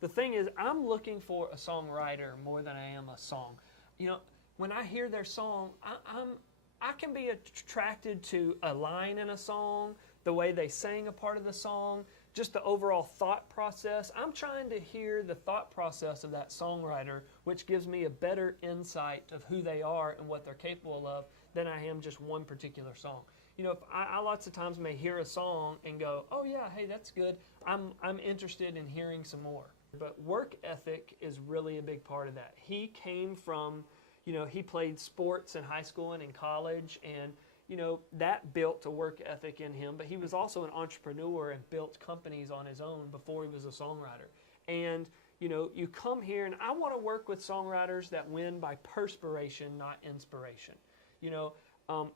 The thing is, I'm looking for a songwriter more than I am a song. You know, when I hear their song, I can be attracted to a line in a song, the way they sang a part of the song, just the overall thought process. I'm trying to hear the thought process of that songwriter, which gives me a better insight of who they are and what they're capable of than I am just one particular song. You know, if I lots of times may hear a song and go, oh yeah, hey, that's good. I'm interested in hearing some more. But work ethic is really a big part of that. He came from, you know, he played sports in high school and in college, and you know, that built a work ethic in him, but he was also an entrepreneur and built companies on his own before he was a songwriter. And, you know, you come here, and I want to work with songwriters that win by perspiration, not inspiration. You know,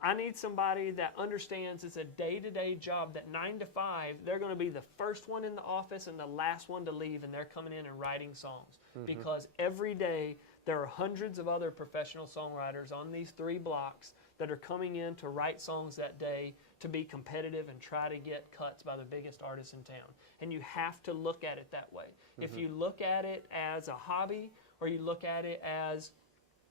I need somebody that understands it's a day-to-day job, that 9 to 5, they're going to be the first one in the office and the last one to leave, and they're coming in and writing songs. Because every day there are hundreds of other professional songwriters on these 3 blocks that are coming in to write songs that day, to be competitive and try to get cuts by the biggest artists in town. And you have to look at it that way. If you look at it as a hobby, or you look at it as,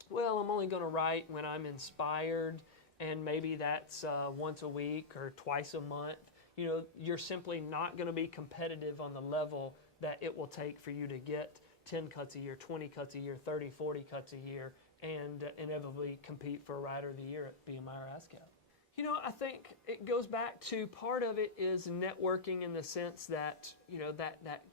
well, I'm only going to write when I'm inspired, and maybe that's once a week or twice a month, you know, you're simply not going to be competitive on the level that it will take for you to get 10 cuts a year, 20 cuts a year, 30, 40 cuts a year, and inevitably compete for a Writer of the Year at BMI or ASCAP. You know, I think it goes back to, part of it is networking, in the sense that, you know, that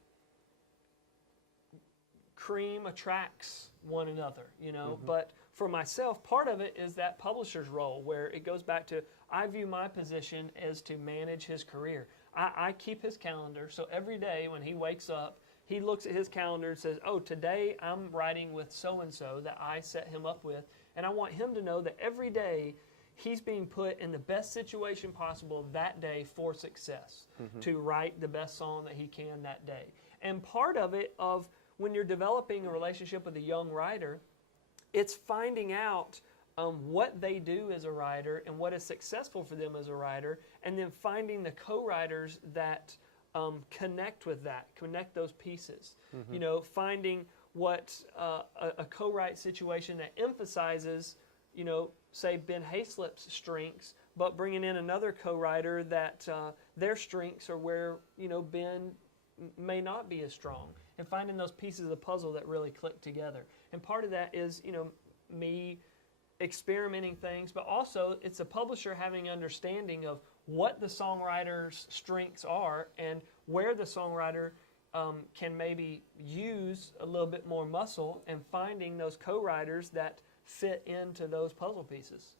cream attracts one another, you know. But for myself, part of it is that publisher's role, where it goes back to, I view my position as to manage his career. I keep his calendar, so every day when he wakes up, he looks at his calendar and says, oh, today I'm writing with so-and-so that I set him up with, and I want him to know that every day he's being put in the best situation possible that day for success, to write the best song that he can that day. And part of it, of when you're developing a relationship with a young writer, it's finding out what they do as a writer and what is successful for them as a writer, and then finding the co-writers that connect with that, connect those pieces. You know, finding what a co-write situation that emphasizes, you know, say Ben Hayslip's strengths, but bringing in another co-writer that their strengths are where, you know, Ben may not be as strong, and finding those pieces of the puzzle that really click together. And part of that is, you know, me experimenting things, but also it's a publisher having understanding of what the songwriter's strengths are and where the songwriter can maybe use a little bit more muscle, and finding those co-writers that fit into those puzzle pieces.